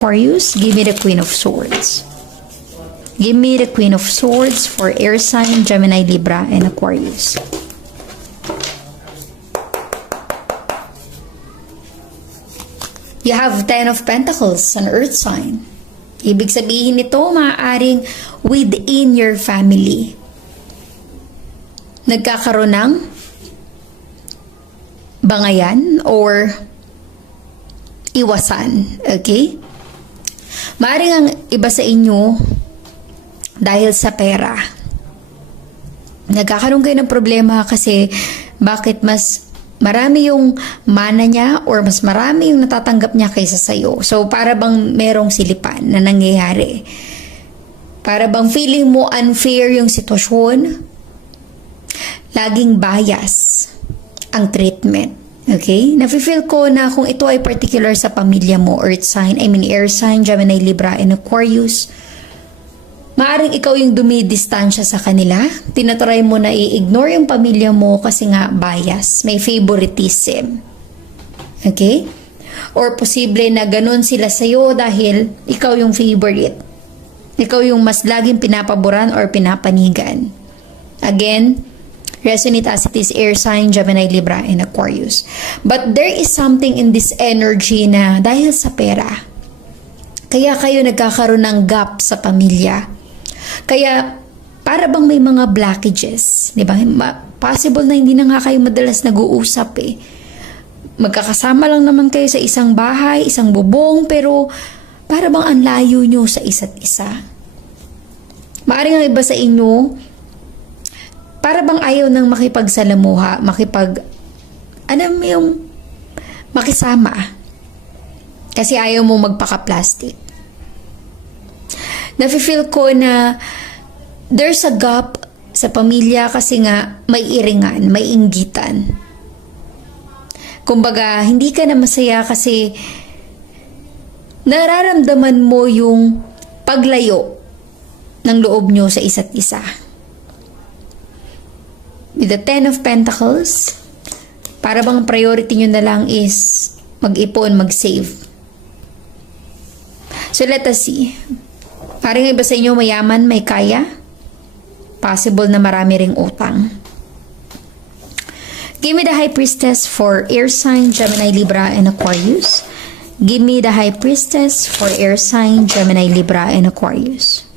Aquarius, give me the Queen of Swords. Give me the Queen of Swords for air sign, Gemini, Libra, and Aquarius. You have 10 of Pentacles, an earth sign. Ibig sabihin nito, maaaring within your family. Nagkakaroon ng bangayan or iwasan. Okay? Maaaring ang iba sa inyo dahil sa pera. Nagkakaroon kayo ng problema kasi bakit mas marami yung mana niya or mas marami yung natatanggap niya kaysa sa'yo. So, para bang merong silipan na nangyayari. Para bang feeling mo unfair yung sitwasyon. Laging bias ang treatment. Okay? Nafe-feel ko na kung ito ay particular sa pamilya mo, earth sign, air sign, Gemini, Libra, and Aquarius, maaring ikaw yung dumidistansya sa kanila. Tinatry mo na i-ignore yung pamilya mo kasi nga bias. May favoritism. Okay? Or posible na ganun sila sa'yo dahil ikaw yung favorite. Ikaw yung mas laging pinapaboran or pinapanigan. Again, resonate as it is air sign, Gemini, Libra, and Aquarius. But there is something in this energy na dahil sa pera, kaya kayo nagkakaroon ng gap sa pamilya. Kaya para bang may mga blockages, di ba? Possible na hindi na nga kayo madalas nag-uusap eh. Magkakasama lang naman kayo sa isang bahay, isang bubong, pero para bang ang layo nyo sa isa't isa. Maaring ang iba sa inyo, para bang ayaw nang makipagsalamuha, makisama. Kasi ayaw mo magpaka-plastic. Nafe-feel ko na there's a gap sa pamilya kasi nga may iringan, may inggitan. Kumbaga, hindi ka na masaya kasi nararamdaman mo yung paglayo ng loob nyo sa isa't isa. With the 10 of Pentacles, para bang priority nyo na lang is mag-ipon, mag-save. So let us see. Parang iba sa inyo mayaman, may kaya. Possible na marami ring utang. Give me the High Priestess for air sign, Gemini, Libra, and Aquarius. Give me the High Priestess for air sign, Gemini, Libra, and Aquarius.